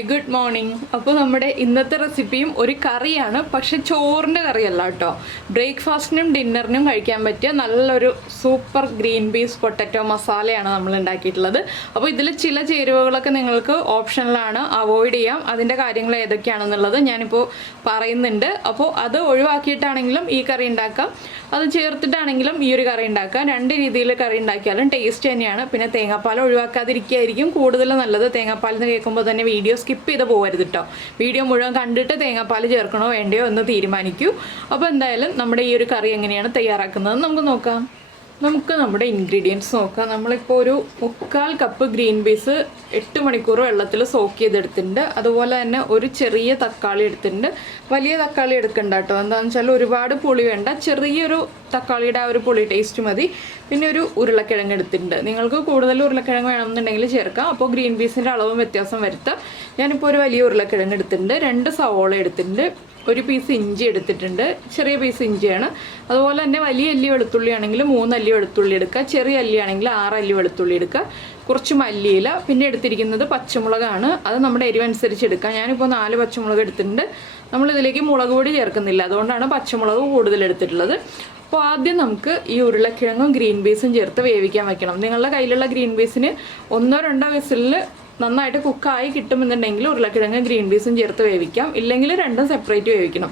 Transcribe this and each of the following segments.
Hi good morning. അപ്പോൾ നമ്മുടെ ഇന്നത്തെ റെസിപ്പിയും ഒരു കറിയാണ്, പക്ഷെ ചോറിൻ്റെ കറിയല്ല കേട്ടോ. ബ്രേക്ക്ഫാസ്റ്റിനും ഡിന്നറിനും കഴിക്കാൻ പറ്റിയ നല്ലൊരു സൂപ്പർ ഗ്രീൻ പീസ് പൊട്ടറ്റോ മസാലയാണ് നമ്മൾ ഉണ്ടാക്കിയിട്ടുള്ളത്. അപ്പോൾ ഇതിൽ ചില ചേരുവകളൊക്കെ നിങ്ങൾക്ക് ഓപ്ഷനിലാണ്, അവോയ്ഡ് ചെയ്യാം. അതിൻ്റെ കാര്യങ്ങൾ ഏതൊക്കെയാണെന്നുള്ളത് ഞാനിപ്പോൾ പറയുന്നുണ്ട്. അപ്പോൾ അത് ഒഴിവാക്കിയിട്ടാണെങ്കിലും ഈ കറി ഉണ്ടാക്കാം, അത് ചേർത്തിട്ടാണെങ്കിലും ഈ ഒരു കറി ഉണ്ടാക്കാം. രണ്ട് രീതിയിൽ കറി ഉണ്ടാക്കിയാലും ടേസ്റ്റ് തന്നെയാണ്. പിന്നെ തേങ്ങാപ്പാൽ ഒഴിവാക്കാതിരിക്കുകയായിരിക്കും കൂടുതൽ നല്ലത്. തേങ്ങാപ്പാൽ എന്ന് കേൾക്കുമ്പോൾ തന്നെ വീഡിയോ സ്കിപ്പ് ചെയ്ത് പോകരുത് കേട്ടോ. വീഡിയോ മുഴുവൻ കണ്ടിട്ട് തേങ്ങാപ്പാൽ ചേർക്കണോ വേണ്ടയോ എന്ന് തീരുമാനിക്കൂ. അപ്പോൾ എന്തായാലും നമ്മുടെ ഈ ഒരു കറി എങ്ങനെയാണ് തയ്യാറാക്കുന്നത് നമുക്ക് നോക്കാം. നമുക്ക് നമ്മുടെ ഇൻഗ്രീഡിയൻസ് നോക്കാം. നമ്മളിപ്പോൾ ഒരു 3/4 കപ്പ് ഗ്രീൻ പീസ് 8 മണിക്കൂർ വെള്ളത്തിൽ സോക്ക് ചെയ്തെടുത്തിട്ടുണ്ട്. അതുപോലെ തന്നെ ഒരു ചെറിയ തക്കാളി എടുത്തിട്ടുണ്ട്. വലിയ തക്കാളി എടുക്കണ്ട കേട്ടോ, എന്താണെന്ന് വെച്ചാൽ ഒരുപാട് പുളി വേണ്ട, ചെറിയൊരു തക്കാളിയുടെ ആ ഒരു പുളി ടേസ്റ്റ് മതി. പിന്നെ ഒരു ഉരുളക്കിഴങ്ങ് എടുത്തിട്ടുണ്ട്. നിങ്ങൾക്ക് കൂടുതൽ ഉരുളക്കിഴങ്ങ് വേണമെന്നുണ്ടെങ്കിൽ ചേർക്കാം. അപ്പോൾ ഗ്രീൻ പീസിൻ്റെ അളവും വ്യത്യാസം വരുത്താം. ഞാനിപ്പോൾ ഒരു വലിയ ഉരുളക്കിഴങ്ങ് എടുത്തിട്ടുണ്ട്. 2 സവോള എടുത്തിട്ടുണ്ട്. ഒരു പീസ് ഇഞ്ചി എടുത്തിട്ടുണ്ട്, ചെറിയ പീസ് ഇഞ്ചിയാണ്. അതുപോലെ തന്നെ വലിയ അല്ലി വെളുത്തുള്ളി ആണെങ്കിൽ 3 അല്ലി വെളുത്തുള്ളി എടുക്കുക, ചെറിയ അല്ലി ആണെങ്കിൽ 6 അല്ലി വെളുത്തുള്ളി എടുക്കുക, കുറച്ച് മല്ലിയില. പിന്നെ എടുത്തിരിക്കുന്നത് പച്ചമുളകാണ്, അത് നമ്മുടെ എരിവനുസരിച്ച് എടുക്കാം. ഞാനിപ്പോൾ 4 പച്ചമുളക് എടുത്തിട്ടുണ്ട്. നമ്മളിതിലേക്ക് മുളക് പൊടി ചേർക്കുന്നില്ല, അതുകൊണ്ടാണ് പച്ചമുളക് കൂടുതൽ എടുത്തിട്ടുള്ളത്. അപ്പോൾ ആദ്യം നമുക്ക് ഈ ഉരുളക്കിഴങ്ങും ഗ്രീൻ പീസും ചേർത്ത് വേവിക്കാൻ വെക്കണം. നിങ്ങളുടെ കയ്യിലുള്ള ഗ്രീൻ പീസിന് 1-2 വിസിലിൽ നന്നായിട്ട് കുക്കായി കിട്ടുമെന്നുണ്ടെങ്കിൽ ഉരുളക്കിഴങ്ങ് ഗ്രീൻ പീസും ചേർത്ത് വേവിക്കാം, ഇല്ലെങ്കിൽ രണ്ടും സെപ്പറേറ്റ് വേവിക്കണം.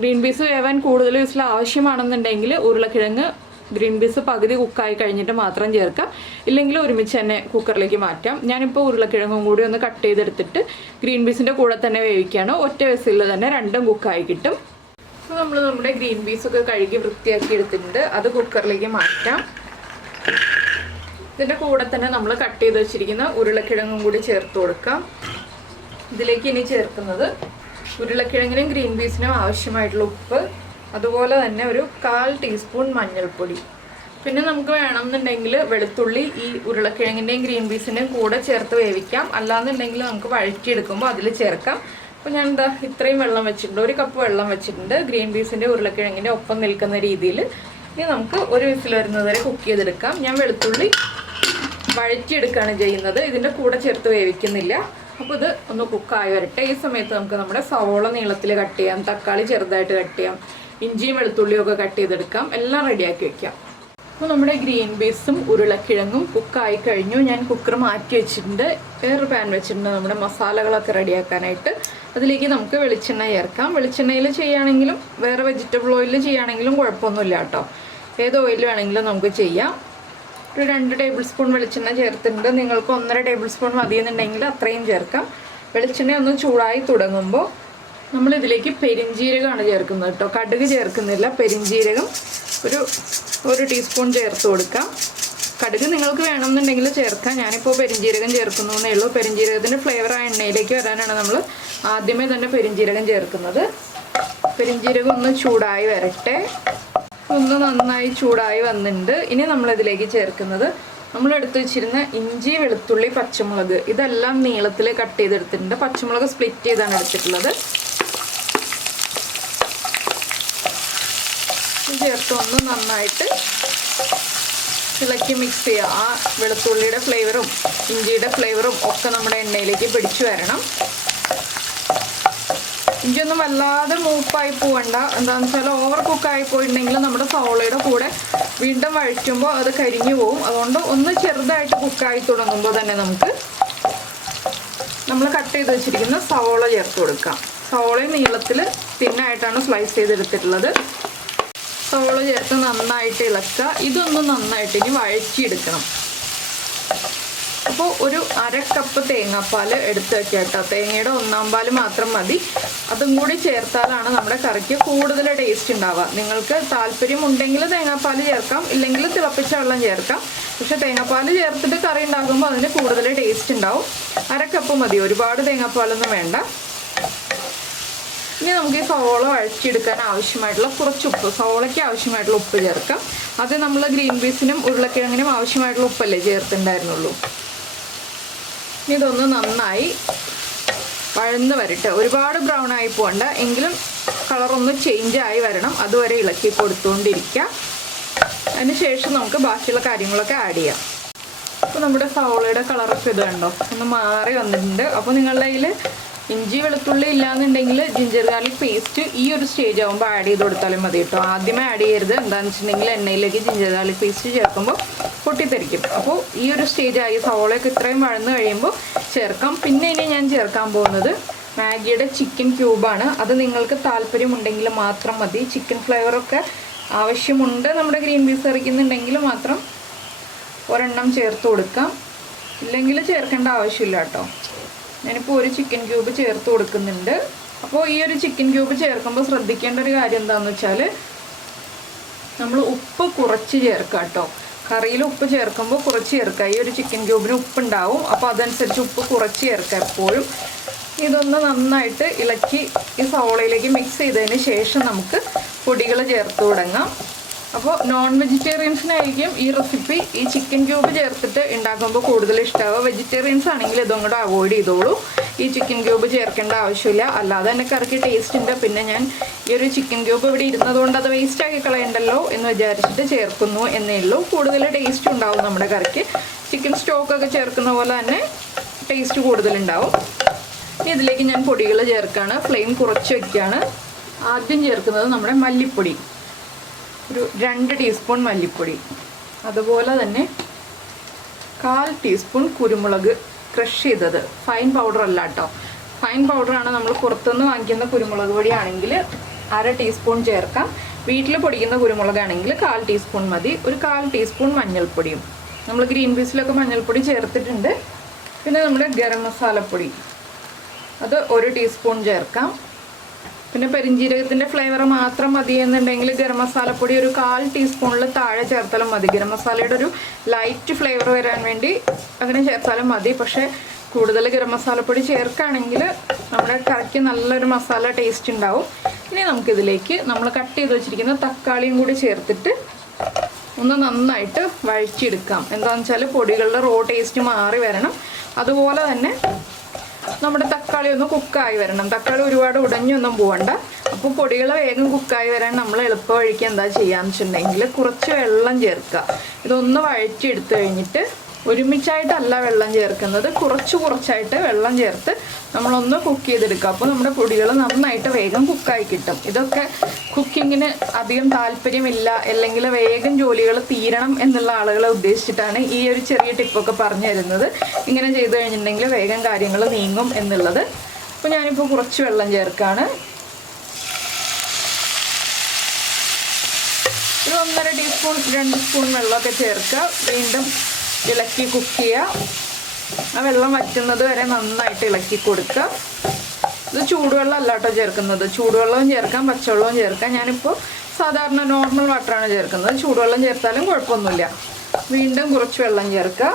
ഗ്രീൻ പീസ് വേവാൻ കൂടുതൽ വിസിൽ ആവശ്യമാണെന്നുണ്ടെങ്കിൽ ഉരുളക്കിഴങ്ങ് ഗ്രീൻ പീസ് പകുതി കുക്കായി കഴിഞ്ഞിട്ട് മാത്രം ചേർക്കാം, ഇല്ലെങ്കിൽ ഒരുമിച്ച് തന്നെ കുക്കറിലേക്ക് മാറ്റാം. ഞാനിപ്പോൾ ഉരുളക്കിഴങ്ങും കൂടി ഒന്ന് കട്ട് ചെയ്തെടുത്തിട്ട് ഗ്രീൻ പീസിൻ്റെ കൂടെ തന്നെ വേവിക്കുകയാണ്. ഒറ്റ വിസിലിൽ തന്നെ രണ്ടും കുക്കായി കിട്ടും. അപ്പോൾ നമ്മൾ നമ്മുടെ ഗ്രീൻ പീസൊക്കെ കഴുകി വൃത്തിയാക്കി എടുത്തിട്ടുണ്ട്, അത് കുക്കറിലേക്ക് മാറ്റാം. ഇതിൻ്റെ കൂടെ തന്നെ നമ്മൾ കട്ട് ചെയ്ത് വെച്ചിരിക്കുന്ന ഉരുളക്കിഴങ്ങും കൂടി ചേർത്ത് കൊടുക്കാം. ഇതിലേക്ക് ഇനി ചേർക്കുന്നത് ഉരുളക്കിഴങ്ങിനും ഗ്രീൻ പീസിനും ആവശ്യമായിട്ടുള്ള ഉപ്പ്, അതുപോലെ തന്നെ ഒരു 1/4 ടീസ്പൂൺ മഞ്ഞൾപ്പൊടി. പിന്നെ നമുക്ക് വേണമെന്നുണ്ടെങ്കിൽ വെളുത്തുള്ളി ഈ ഉരുളക്കിഴങ്ങിൻ്റെയും ഗ്രീൻ പീസിൻ്റെയും കൂടെ ചേർത്ത് വേവിക്കാം, അല്ലാന്നുണ്ടെങ്കിൽ നമുക്ക് വഴറ്റിയെടുക്കുമ്പോൾ അതിൽ ചേർക്കാം. അപ്പോൾ ഞാൻ ഇത്രയും വെള്ളം വെച്ചിട്ടുണ്ട്, 1 കപ്പ് വെള്ളം വെച്ചിട്ടുണ്ട് ഗ്രീൻ പീസിൻ്റെ ഉരുളക്കിഴങ്ങിൻ്റെ ഒപ്പം നിൽക്കുന്ന രീതിയിൽ. ഇനി നമുക്ക് ഒരു വിസിൽ വരുന്നത് വരെ കുക്ക് ചെയ്തെടുക്കാം. ഞാൻ വെളുത്തുള്ളി വഴറ്റിയെടുക്കുകയാണ് ചെയ്യുന്നത്, ഇതിൻ്റെ കൂടെ ചേർത്ത് വേവിക്കുന്നില്ല. അപ്പോൾ ഇത് ഒന്ന് കുക്കായി വരട്ടെ. ഈ സമയത്ത് നമുക്ക് നമ്മുടെ സവോള നീളത്തിൽ കട്ട് ചെയ്യാം, തക്കാളി ചെറുതായിട്ട് കട്ട് ചെയ്യാം, ഇഞ്ചിയും വെളുത്തുള്ളിയും ഒക്കെ കട്ട് ചെയ്തെടുക്കാം. എല്ലാം റെഡിയാക്കി വെക്കാം. അപ്പോൾ നമ്മുടെ ഗ്രീൻ പീസും ഉരുളക്കിഴങ്ങും കുക്കായി കഴിഞ്ഞു. ഞാൻ കുക്കർ മാറ്റി വെച്ചിട്ടുണ്ട്, വേറൊരു പാൻ വെച്ചിട്ടുണ്ട് നമ്മുടെ മസാലകളൊക്കെ റെഡിയാക്കാനായിട്ട്. അതിലേക്ക് നമുക്ക് വെളിച്ചെണ്ണ ചേർക്കാം. വെളിച്ചെണ്ണയിൽ ചെയ്യുകയാണെങ്കിലും വേറെ വെജിറ്റബിൾ ഓയിലിൽ ചെയ്യുകയാണെങ്കിലും കുഴപ്പമൊന്നുമില്ല കേട്ടോ, ഏത് ഓയിൽ വേണമെങ്കിലും നമുക്ക് ചെയ്യാം. ഒരു 2 ടേബിൾ സ്പൂൺ വെളിച്ചെണ്ണ ചേർത്തിട്ടുണ്ട്. നിങ്ങൾക്ക് 1.5 ടേബിൾ സ്പൂൺ മതിയെന്നുണ്ടെങ്കിൽ അത്രയും ചേർക്കാം. വെളിച്ചെണ്ണ ഒന്ന് ചൂടായി തുടങ്ങുമ്പോൾ നമ്മളിതിലേക്ക് പെരിഞ്ജീരകമാണ് ചേർക്കുന്നത് കേട്ടോ, കടുക് ചേർക്കുന്നില്ല. പെരിഞ്ജീരകം ഒരു ടീസ്പൂൺ ചേർത്ത് കൊടുക്കാം. കടുക് നിങ്ങൾക്ക് വേണമെന്നുണ്ടെങ്കിൽ ചേർക്കാം, ഞാനിപ്പോൾ പെരിഞ്ജീരകം ചേർക്കുന്നു എന്നേ ഉള്ളൂ. പെരിഞ്ജീരകത്തിൻ്റെ ഫ്ലേവർ ആ എണ്ണയിലേക്ക് വരാനാണ് നമ്മൾ ആദ്യമേ തന്നെ പെരിഞ്ജീരകം ചേർക്കുന്നത്. പെരിഞ്ജീരകം ഒന്ന് ചൂടായി വരട്ടെ. ഒന്ന് നന്നായി ചൂടായി വന്നിട്ടുണ്ട്. ഇനി നമ്മളിതിലേക്ക് ചേർക്കുന്നത് നമ്മൾ എടുത്ത് വെച്ചിരുന്ന ഇഞ്ചി, വെളുത്തുള്ളി, പച്ചമുളക്, ഇതെല്ലാം നീളത്തിൽ കട്ട് ചെയ്തെടുത്തിട്ടുണ്ട്. പച്ചമുളക് സ്പ്ലിറ്റ് ചെയ്താണ് എടുത്തിട്ടുള്ളത്. ചേർത്ത് ഒന്ന് നന്നായിട്ട് ഇളക്കി മിക്സ് ചെയ്യുക. ആ വെളുത്തുള്ളിയുടെ ഫ്ലേവറും ഇഞ്ചിയുടെ ഫ്ലേവറും ഒക്കെ നമ്മുടെ എണ്ണയിലേക്ക് പിടിച്ചു വരണം. ഇഞ്ചിയൊന്നും വല്ലാതെ മൂപ്പായി പോകണ്ട, എന്താണെന്ന് വെച്ചാൽ ഓവർ കുക്കായി പോയിട്ടുണ്ടെങ്കിൽ നമ്മുടെ സവോളയുടെ കൂടെ വീണ്ടും വഴറ്റുമ്പോൾ അത് കരിഞ്ഞു പോകും. അതുകൊണ്ട് ഒന്ന് ചെറുതായിട്ട് കുക്കായി തുടങ്ങുമ്പോൾ തന്നെ നമുക്ക് നമ്മൾ കട്ട് ചെയ്ത് വെച്ചിരിക്കുന്ന സവോള ചേർത്ത് കൊടുക്കാം. സവോളയും നീളത്തിൽ തിന്നായിട്ടാണ് സ്ലൈസ് ചെയ്തെടുത്തിട്ടുള്ളത്. സവോള ചേർത്ത് നന്നായിട്ട് ഇളക്കുക. ഇതൊന്ന് നന്നായിട്ട് ഇനി വഴറ്റിയെടുക്കണം. അപ്പോൾ ഒരു 1/2 കപ്പ് തേങ്ങാപ്പാൽ എടുത്ത് വെക്കുക കേട്ടോ. തേങ്ങയുടെ 1/4 പാൽ മാത്രം മതി. അതും കൂടി ചേർത്താലാണ് നമ്മുടെ കറിക്ക് കൂടുതൽ ടേസ്റ്റ് ഉണ്ടാവുക. നിങ്ങൾക്ക് താല്പര്യമുണ്ടെങ്കിൽ തേങ്ങാപ്പാൽ ചേർക്കാം, ഇല്ലെങ്കിൽ തിളപ്പിച്ച വെള്ളം ചേർക്കാം. പക്ഷേ തേങ്ങാപ്പാൽ ചേർത്തിട്ട് കറി ഉണ്ടാക്കുമ്പോൾ അതിന് കൂടുതൽ ടേസ്റ്റ് ഉണ്ടാവും. 1/2 കപ്പ് മതി, ഒരുപാട് തേങ്ങാപ്പാലൊന്നും വേണ്ട. ഇനി നമുക്ക് ഈ സവോള വഴറ്റിയെടുക്കാൻ ആവശ്യമായിട്ടുള്ള കുറച്ച് ഉപ്പ്, സവോളയ്ക്ക് ആവശ്യമായിട്ടുള്ള ഉപ്പ് ചേർക്കാം. അത് നമ്മൾ ഗ്രീൻ പീസിനും ഉരുളക്കിഴങ്ങിനും ആവശ്യമായിട്ടുള്ള ഉപ്പല്ലേ ചേർത്തിട്ടുണ്ടായിരുന്നുള്ളൂ. ഇനി ഇതൊന്ന് നന്നായി വഴന്ന് വരട്ടെ. ഒരുപാട് ബ്രൗൺ ആയി പോകണ്ട, എങ്കിലും കളറൊന്ന് ചേഞ്ച് ആയി വരണം. അതുവരെ ഇളക്കി കൊടുത്തുകൊണ്ടിരിക്കുക. അതിന് ശേഷം നമുക്ക് ബാക്കിയുള്ള കാര്യങ്ങളൊക്കെ ആഡ് ചെയ്യാം. അപ്പോൾ നമ്മുടെ സവോളയുടെ കളറൊക്കെ ഇത് കണ്ടോ ഒന്ന് മാറി വന്നിട്ടുണ്ട്. അപ്പോൾ നിങ്ങളുടെ കയ്യിൽ ഇഞ്ചി വെളുത്തുള്ളി ഇല്ലാന്നുണ്ടെങ്കിൽ ജിഞ്ചർ ഗാർലിക് പേസ്റ്റ് ഈ ഒരു സ്റ്റേജ് ആകുമ്പോൾ ആഡ് ചെയ്ത് കൊടുത്താലും മതി കേട്ടോ. ആദ്യമേ ആഡ് ചെയ്യരുത്. എന്താണെന്ന് വെച്ചിട്ടുണ്ടെങ്കിൽ എണ്ണയിലേക്ക് ജിഞ്ചർ ഗാർലിക് പേസ്റ്റ് ചേർക്കുമ്പോൾ പൊട്ടിത്തെറിക്കും. അപ്പോൾ ഈ ഒരു സ്റ്റേജ് ആയി സവോളയൊക്കെ ഇത്രയും വഴന്ന് കഴിയുമ്പോൾ ചേർക്കാം. പിന്നെ ഇനി ഞാൻ ചേർക്കാൻ പോകുന്നത് മാഗിയുടെ ചിക്കൻ ക്യൂബാണ്. അത് നിങ്ങൾക്ക് താല്പര്യമുണ്ടെങ്കിൽ മാത്രം മതി. ചിക്കൻ ഫ്ലേവറൊക്കെ ആവശ്യമുണ്ട് നമ്മുടെ ഗ്രീൻ പീസ് കറിക്കുന്നുണ്ടെങ്കിൽ മാത്രം ഒരെണ്ണം ചേർത്ത് കൊടുക്കാം. ഇല്ലെങ്കിൽ ചേർക്കേണ്ട ആവശ്യമില്ല കേട്ടോ. ഞാനിപ്പോൾ ഒരു ചിക്കൻ ക്യൂബ് ചേർത്ത് കൊടുക്കുന്നുണ്ട്. അപ്പോൾ ഈ ഒരു ചിക്കൻ ക്യൂബ് ചേർക്കുമ്പോൾ ശ്രദ്ധിക്കേണ്ട ഒരു കാര്യം എന്താണെന്ന് വെച്ചാൽ നമ്മൾ ഉപ്പ് കുറച്ച് ചേർക്കുക കേട്ടോ. കറിയിൽ ഉപ്പ് ചേർക്കുമ്പോൾ കുറച്ച് ചേർക്കുക. ഈ ഒരു ചിക്കൻ ക്യൂബിന് ഉപ്പുണ്ടാവും. അപ്പോൾ അതനുസരിച്ച് ഉപ്പ് കുറച്ച് ചേർക്കുക എപ്പോഴും. ഇതൊന്ന് നന്നായിട്ട് ഇളക്കി ഈ സവോളയിലേക്ക് മിക്സ് ചെയ്തതിന് ശേഷം നമുക്ക് പൊടികൾ ചേർത്ത് തുടങ്ങാം. അപ്പോൾ നോൺ വെജിറ്റേറിയൻസിനായിരിക്കും ഈ റെസിപ്പി ഈ ചിക്കൻ ക്യൂബ് ചേർത്തിട്ട് ഉണ്ടാക്കുമ്പോൾ കൂടുതൽ ഇഷ്ടമാവുക. വെജിറ്റേറിയൻസ് ആണെങ്കിൽ ഇതും കൂടെ അവോയ്ഡ് ചെയ്തോളൂ. ഈ ചിക്കൻ ക്യൂബ് ചേർക്കേണ്ട ആവശ്യമില്ല. അല്ലാതെ തന്നെ കറിക്ക് ടേസ്റ്റ് ഉണ്ട്. പിന്നെ ഞാൻ ഈ ഒരു ചിക്കൻ ക്യൂബ് ഇവിടെ ഇരുന്നതുകൊണ്ട് അത് വേസ്റ്റ് ആക്കി കളയണ്ടല്ലോ എന്ന് വിചാരിച്ചിട്ട് ചേർക്കുന്നു എന്നേ ഉള്ളൂ. കൂടുതൽ ടേസ്റ്റ് ഉണ്ടാവും നമ്മുടെ കറിക്ക്. ചിക്കൻ സ്റ്റോക്കൊക്കെ ചേർക്കുന്ന പോലെ തന്നെ ടേസ്റ്റ് കൂടുതലുണ്ടാവും. ഇതിലേക്ക് ഞാൻ പൊടികൾ ചേർക്കുകയാണ്. ഫ്ലെയിം കുറച്ച് വയ്ക്കുകയാണ്. ആദ്യം ചേർക്കുന്നത് നമ്മുടെ മല്ലിപ്പൊടി, ഒരു 2 ടീസ്പൂൺ മല്ലിപ്പൊടി. അതുപോലെ തന്നെ 1/4 ടീസ്പൂൺ കുരുമുളക് ക്രഷ് ചെയ്തത്. ഫൈൻ പൗഡർ അല്ല കേട്ടോ. ഫൈൻ പൗഡറാണ്. നമ്മൾ പുറത്തുനിന്ന് വാങ്ങിക്കുന്ന കുരുമുളക് പൊടിയാണെങ്കിൽ 1/2 ടീസ്പൂൺ ചേർക്കാം. വീട്ടിൽ പൊടിക്കുന്ന കുരുമുളകാണെങ്കിൽ 1/4 ടീസ്പൂൺ മതി. ഒരു 1/4 ടീസ്പൂൺ മഞ്ഞൾപ്പൊടിയും. നമ്മൾ ഗ്രീൻ പീസിലൊക്കെ മഞ്ഞൾപ്പൊടി ചേർത്തിട്ടുണ്ട്. പിന്നെ നമ്മുടെ ഗരം മസാലപ്പൊടി അത് 1 ടീസ്പൂൺ ചേർക്കാം. പിന്നെ പെരിഞ്ജീരകത്തിൻ്റെ ഫ്ലേവർ മാത്രം മതി എന്നുണ്ടെങ്കിൽ ഗരം മസാലപ്പൊടി ഒരു 1/4 ടീസ്പൂണിൽ താഴെ ചേർത്താലും മതി. ഗരം മസാലയുടെ ഒരു ലൈറ്റ് ഫ്ലേവർ വരാൻ വേണ്ടി അങ്ങനെ ചേർത്താലും മതി. പക്ഷേ കൂടുതൽ ഗരം മസാലപ്പൊടി ചേർക്കുകയാണെങ്കിൽ നമ്മുടെ കറിക്ക് നല്ലൊരു മസാല ടേസ്റ്റ് ഉണ്ടാവും. ഇനി നമുക്കിതിലേക്ക് നമ്മൾ കട്ട് ചെയ്ത് വെച്ചിരിക്കുന്ന തക്കാളിയും കൂടി ചേർത്തിട്ട് ഒന്ന് നന്നായിട്ട് വഴറ്റിയെടുക്കാം. എന്താണെന്ന് വെച്ചാൽ പൊടികളുടെ റോ ടേസ്റ്റ് മാറി വരണം. അതുപോലെ തന്നെ നമ്മുടെ തക്കാളി ഒന്ന് കുക്കായി വരണം. തക്കാളി ഒരുപാട് ഉടഞ്ഞൊന്നും പോകണ്ട. അപ്പോൾ പൊടികൾ വേഗം കുക്കായി വരാൻ നമ്മൾ എളുപ്പ വഴിക്ക് എന്താ ചെയ്യാന്ന് വെച്ചിട്ടുണ്ടെങ്കിൽ കുറച്ച് വെള്ളം ചേർക്കുക. ഇതൊന്ന് വഴറ്റിയെടുത്ത് കഴിഞ്ഞിട്ട് ഒരുമിച്ചായിട്ടല്ല വെള്ളം ചേർക്കുന്നത്, കുറച്ചായിട്ട് വെള്ളം ചേർത്ത് നമ്മളൊന്ന് കുക്ക് ചെയ്തെടുക്കുക. അപ്പോൾ നമ്മുടെ പൊടികൾ നന്നായിട്ട് വേഗം കുക്കായി കിട്ടും. ഇതൊക്കെ കുക്കിങ്ങിന് അധികം താല്പര്യമില്ല, അല്ലെങ്കിൽ വേഗം ജോലികൾ തീരണം എന്നുള്ള ആളുകളെ ഉദ്ദേശിച്ചിട്ടാണ് ഈ ഒരു ചെറിയ ടിപ്പൊക്കെ പറഞ്ഞു തരുന്നത്. ഇങ്ങനെ ചെയ്ത് കഴിഞ്ഞിട്ടുണ്ടെങ്കിൽ വേഗം കാര്യങ്ങൾ നീങ്ങും എന്നുള്ളത്. അപ്പോൾ ഞാനിപ്പോൾ കുറച്ച് വെള്ളം ചേർക്കുകയാണ്. ഒരു 1.5 ടീസ്പൂൺ 2 സ്പൂൺ വെള്ളമൊക്കെ ചേർക്കുക. വീണ്ടും ഇളക്കി കുക്ക് ചെയ്യുക. ആ വെള്ളം വറ്റുന്നത് വരെ നന്നായിട്ട് ഇളക്കി കൊടുക്കുക. ഇത് ചൂടുവെള്ളം അല്ല കേട്ടോ ചേർക്കുന്നത്. ചൂടുവെള്ളവും ചേർക്കാം, പച്ചവെള്ളവും ചേർക്കാം. ഞാനിപ്പോൾ സാധാരണ നോർമൽ വാട്ടറാണ് ചേർക്കുന്നത്. ചൂടുവെള്ളം ചേർത്താലും കുഴപ്പമൊന്നുമില്ല. വീണ്ടും കുറച്ച് വെള്ളം ചേർക്കുക.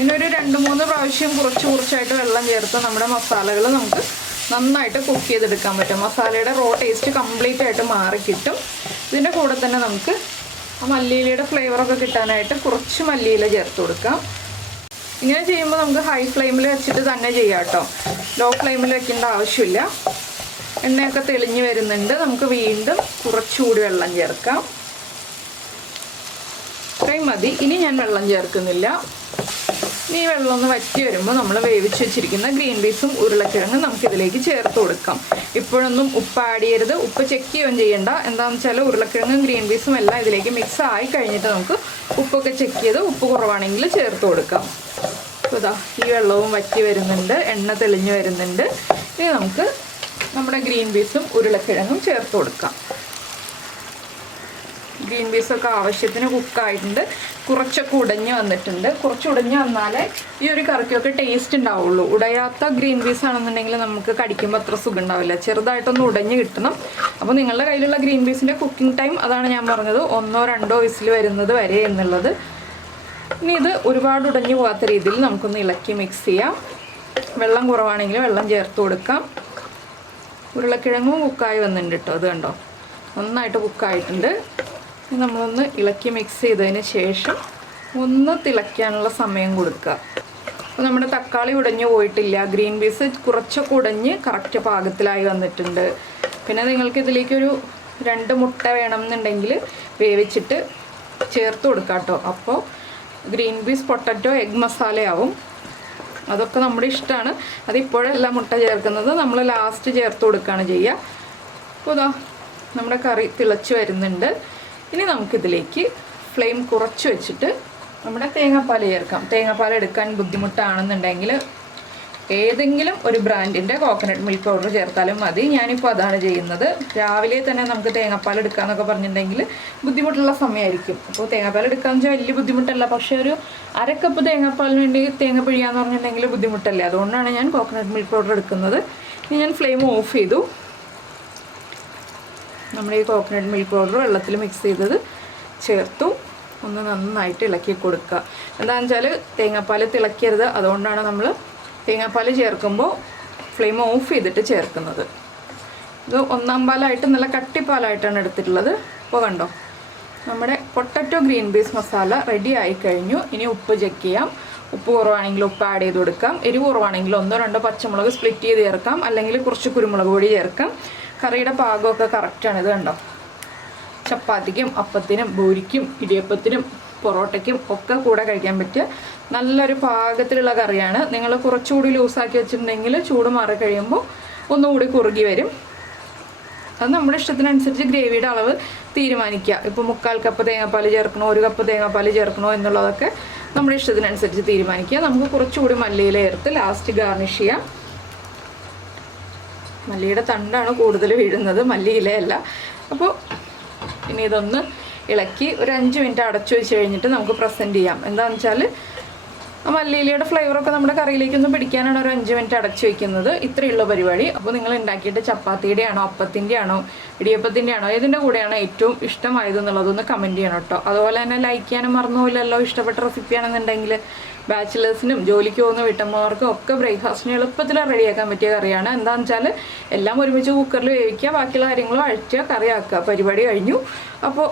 ഇനി ഒരു 2-3 പ്രാവശ്യം കുറച്ചായിട്ട് വെള്ളം ചേർത്ത് നമ്മുടെ മസാലകൾ നമുക്ക് നന്നായിട്ട് കുക്ക് ചെയ്തെടുക്കാൻ പറ്റും. മസാലയുടെ റോ ടേസ്റ്റ് കംപ്ലീറ്റ് ആയിട്ട് മാറി കിട്ടും. ഇതിൻ്റെ കൂടെ തന്നെ നമുക്ക് ആ മല്ലിയിലയുടെ ഫ്ലേവറൊക്കെ കിട്ടാനായിട്ട് കുറച്ച് മല്ലിയില ചേർത്ത് കൊടുക്കാം. ഇങ്ങനെ ചെയ്യുമ്പോൾ നമുക്ക് ഹൈ ഫ്ലെയിമിൽ വെച്ചിട്ട് തന്നെ ചെയ്യാം കേട്ടോ. ലോ ഫ്ലെയിമിൽ വെക്കേണ്ട ആവശ്യമില്ല. എണ്ണയൊക്കെ തെളിഞ്ഞ് വരുന്നുണ്ട്. നമുക്ക് വീണ്ടും കുറച്ചുകൂടി വെള്ളം ചേർക്കാം. ഇത്രയും മതി. ഇനി ഞാൻ വെള്ളം ചേർക്കുന്നില്ല. ഈ വെള്ളം ഒന്ന് വറ്റി വരുമ്പോൾ നമ്മൾ വേവിച്ച് വെച്ചിരിക്കുന്ന ഗ്രീൻ പീസും ഉരുളക്കിഴങ്ങും നമുക്കിതിലേക്ക് ചേർത്ത് കൊടുക്കാം. ഇപ്പോഴൊന്നും ഉപ്പ് ആഡ് ചെയ്യരുത്. ഉപ്പ് ചെക്ക് ചെയ്യുകയും ചെയ്യേണ്ട. എന്താണെന്ന് വെച്ചാൽ ഉരുളക്കിഴങ്ങും ഗ്രീൻ പീസും എല്ലാം ഇതിലേക്ക് മിക്സ് ആയി കഴിഞ്ഞിട്ട് നമുക്ക് ഉപ്പൊക്കെ ചെക്ക് ചെയ്ത് ഉപ്പ് കുറവാണെങ്കിൽ ചേർത്ത് കൊടുക്കാം. അപ്പോൾ ഇതാ ഈ വെള്ളവും വറ്റി വരുന്നുണ്ട്, എണ്ണ തെളിഞ്ഞ് വരുന്നുണ്ട്. ഇനി നമുക്ക് നമ്മുടെ ഗ്രീൻ പീസും ഉരുളക്കിഴങ്ങും ചേർത്ത് കൊടുക്കാം. ഗ്രീൻ പീസൊക്കെ ആവശ്യത്തിന് കുക്കായിട്ടുണ്ട്. കുറച്ചൊക്കെ ഉടഞ്ഞ് വന്നിട്ടുണ്ട്. കുറച്ച് ഉടഞ്ഞ് വന്നാലേ ഈ ഒരു കറിക്കൊക്കെ ടേസ്റ്റ് ഉണ്ടാവുള്ളൂ. ഉടയാത്ത ഗ്രീൻ പീസ് ആണെന്നുണ്ടെങ്കിൽ നമുക്ക് കടിക്കുമ്പോൾ അത്ര സുഖം ഉണ്ടാവില്ല. ചെറുതായിട്ടൊന്ന് ഉടഞ്ഞ് കിട്ടണം. അപ്പോൾ നിങ്ങളുടെ കയ്യിലുള്ള ഗ്രീൻ പീസിൻ്റെ കുക്കിംഗ് ടൈം അതാണ് ഞാൻ പറഞ്ഞത്, 1-2 വിസിൽ വരുന്നത് വരെ എന്നുള്ളത്. ഇനി ഇത് ഒരുപാട് ഉടഞ്ഞു പോകാത്ത രീതിയിൽ നമുക്കൊന്ന് ഇളക്കി മിക്സ് ചെയ്യാം. വെള്ളം കുറവാണെങ്കിൽ വെള്ളം ചേർത്ത് കൊടുക്കാം. ഉരുളക്കിഴങ്ങും കുക്കായി വന്നിട്ടുണ്ട് കേട്ടോ. അത് കണ്ടോ, നന്നായിട്ട് കുക്കായിട്ടുണ്ട്. നമ്മളൊന്ന് ഇളക്കി മിക്സ് ചെയ്തതിന് ശേഷം ഒന്ന് തിളയ്ക്കാനുള്ള സമയം കൊടുക്കുക. അപ്പോൾ നമ്മുടെ തക്കാളി ഉടഞ്ഞു പോയിട്ടില്ല. ഗ്രീൻ പീസ് കുറച്ചൊക്കെ ഉടഞ്ഞ് കറക്റ്റ് പാകത്തിലായി വന്നിട്ടുണ്ട്. പിന്നെ നിങ്ങൾക്ക് ഇതിലേക്കൊരു 2 മുട്ട വേണമെന്നുണ്ടെങ്കിൽ വേവിച്ചിട്ട് ചേർത്ത് കൊടുക്കാം കേട്ടോ. അപ്പോൾ ഗ്രീൻ പീസ് പൊട്ടറ്റോ എഗ് മസാലയാവും. അതൊക്കെ നമ്മുടെ ഇഷ്ടമാണ്. അതിപ്പോഴല്ല മുട്ട ചേർക്കുന്നത്, നമ്മൾ ലാസ്റ്റ് ചേർത്ത് കൊടുക്കുകയാണ് ചെയ്യുക. അപ്പോൾ ഇതാ നമ്മുടെ കറി തിളച്ച് വരുന്നുണ്ട്. ഇനി നമുക്കിതിലേക്ക് ഫ്ലെയിം കുറച്ച് വെച്ചിട്ട് നമ്മുടെ തേങ്ങാപ്പാൽ ചേർക്കാം. തേങ്ങാപ്പാൽ എടുക്കാൻ ബുദ്ധിമുട്ടാണെന്നുണ്ടെങ്കിൽ ഏതെങ്കിലും ഒരു ബ്രാൻഡിൻ്റെ കോക്കനട്ട് മിൽക്ക് പൗഡർ ചേർത്താലും മതി. ഞാനിപ്പോൾ അതാണ് ചെയ്യുന്നത്. രാവിലെ തന്നെ നമുക്ക് തേങ്ങാപ്പാൽ എടുക്കാമെന്നൊക്കെ പറഞ്ഞിട്ടുണ്ടെങ്കിൽ ബുദ്ധിമുട്ടുള്ള സമയമായിരിക്കും. അപ്പോൾ തേങ്ങാപ്പാൽ എടുക്കാമെന്ന് വെച്ചാൽ വലിയ ബുദ്ധിമുട്ടല്ല, പക്ഷേ ഒരു അരക്കപ്പ് തേങ്ങാപ്പാലിന് വേണ്ടി തേങ്ങ പിഴിയാന്ന് പറഞ്ഞിട്ടുണ്ടെങ്കിൽ ബുദ്ധിമുട്ടല്ലേ. അതുകൊണ്ടാണ് ഞാൻ കോക്കനട്ട് മിൽക്ക് പൗഡർ എടുക്കുന്നത്. ഇനി ഞാൻ ഫ്ലെയിം ഓഫ് ചെയ്തു. നമ്മുടെ ഈ കോക്കനട്ട് മിൽക്ക് പൗഡർ വെള്ളത്തിൽ മിക്സ് ചെയ്തത് ചേർത്തു. ഒന്ന് നന്നായിട്ട് ഇളക്കി കൊടുക്കുക. എന്താണെന്ന് വെച്ചാൽ തേങ്ങാപ്പാൽ തിളക്കരുത്, അതുകൊണ്ടാണ് നമ്മൾ തേങ്ങാപ്പാൽ ചേർക്കുമ്പോൾ ഫ്ലെയിം ഓഫ് ചെയ്തിട്ട് ചേർക്കുന്നത്. ഇത് ഒന്നാം പാലായിട്ട് നല്ല കട്ടിപ്പാലായിട്ടാണ് എടുത്തിട്ടുള്ളത്. അപ്പോൾ കണ്ടോ, നമ്മുടെ potato green peas masala ready ആയി കഴിഞ്ഞു. ഇനി ഉപ്പ് ചെക്ക് ചെയ്യാം. ഉപ്പ് കുറവാണെങ്കിൽ ഉപ്പ് ആഡ് ചെയ്ത് കൊടുക്കാം. എരിവ് കുറവാണെങ്കിൽ 1-2 പച്ചമുളക് സ്പ്ലിറ്റ് ചെയ്ത് ചേർക്കാം, അല്ലെങ്കിൽ കുറച്ച് കുരുമുളക് പൊടി ചേർക്കാം. കറിയുടെ പാകമൊക്കെ കറക്റ്റാണ്. ഇത് കണ്ടോ, ചപ്പാത്തിക്കും അപ്പത്തിനും പൂരിക്കും ഇടിയപ്പത്തിനും പൊറോട്ടയ്ക്കും ഒക്കെ കൂടെ കഴിക്കാൻ പറ്റിയ നല്ലൊരു പാകത്തിലുള്ള കറിയാണ്. നിങ്ങൾ കുറച്ചുകൂടി ലൂസാക്കി വെച്ചിട്ടുണ്ടെങ്കിൽ ചൂട് മാറി കഴിയുമ്പോൾ ഒന്നുകൂടി കുറുകി വരും. അത് നമ്മുടെ ഇഷ്ടത്തിനനുസരിച്ച് ഗ്രേവിയുടെ അളവ് തീരുമാനിക്കുക. ഇപ്പോൾ 3/4 കപ്പ് തേങ്ങാപ്പാൽ ചേർക്കണോ 1 കപ്പ് തേങ്ങാപ്പാൽ ചേർക്കണോ എന്നുള്ളതൊക്കെ നമ്മുടെ ഇഷ്ടത്തിനനുസരിച്ച് തീരുമാനിക്കുക. നമുക്ക് കുറച്ചുകൂടി മല്ലിയില ചേർത്ത് ലാസ്റ്റ് ഗാർണിഷ് ചെയ്യാം. മല്ലിയുടെ തണ്ടാണ് കൂടുതൽ വീഴുന്നത്, മല്ലിയിലയല്ല. അപ്പോൾ ഇനി ഇതൊന്ന് ഇളക്കി ഒരു 5 മിനിറ്റ് അടച്ചു വെച്ച് കഴിഞ്ഞിട്ട് നമുക്ക് പ്രസൻറ്റ് ചെയ്യാം. എന്താണെന്ന് വെച്ചാൽ ആ മല്ലിയിലയുടെ ഫ്ലേവറൊക്കെ നമ്മുടെ കറിയിലേക്കൊന്ന് പിടിക്കാനാണ് ഒരു 5 മിനിറ്റ് അടച്ചു വയ്ക്കുന്നത്. ഇത്രയുള്ള പരിപാടി. അപ്പോൾ നിങ്ങൾ ഉണ്ടാക്കിയിട്ട് ചപ്പാത്തിയുടെ ആണോ അപ്പത്തിൻ്റെ ആണോ ഇടിയപ്പത്തിൻ്റെ ആണോ ഏതിൻ്റെ കൂടെയാണോ ഏറ്റവും ഇഷ്ടമായതെന്നുള്ളതൊന്ന് കമൻറ്റ് ചെയ്യണം കേട്ടോ. അതുപോലെ തന്നെ ലൈക്ക് ചെയ്യാനും മറന്നുപോയില്ലല്ലോ. ഇഷ്ടപ്പെട്ട റെസിപ്പിയാണെന്നുണ്ടെങ്കിൽ ബാച്ചിലേഴ്സിനും ജോലിക്ക് പോകുന്ന വീട്ടമ്മമാർക്കും ഒക്കെ ബ്രേക്ക്ഫാസ്റ്റിന് എളുപ്പത്തിൽ റെഡിയാക്കാൻ പറ്റിയ കറിയാണ്. എന്താണെന്ന് വെച്ചാൽ എല്ലാം ഒരുമിച്ച് കുക്കറിൽ വേവിക്കുക, ബാക്കിയുള്ള കാര്യങ്ങളും അഴിക്കുക, കറിയാക്കുക. പരിപാടി കഴിഞ്ഞു. അപ്പോൾ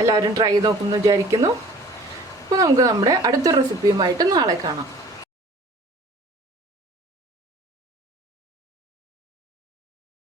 എല്ലാവരും ട്രൈ ചെയ്ത് നോക്കുമെന്ന് വിചാരിക്കുന്നു. അപ്പോൾ നമുക്ക് നമ്മുടെ അടുത്തൊരു റെസിപ്പിയുമായിട്ട് നാളെ കാണാം.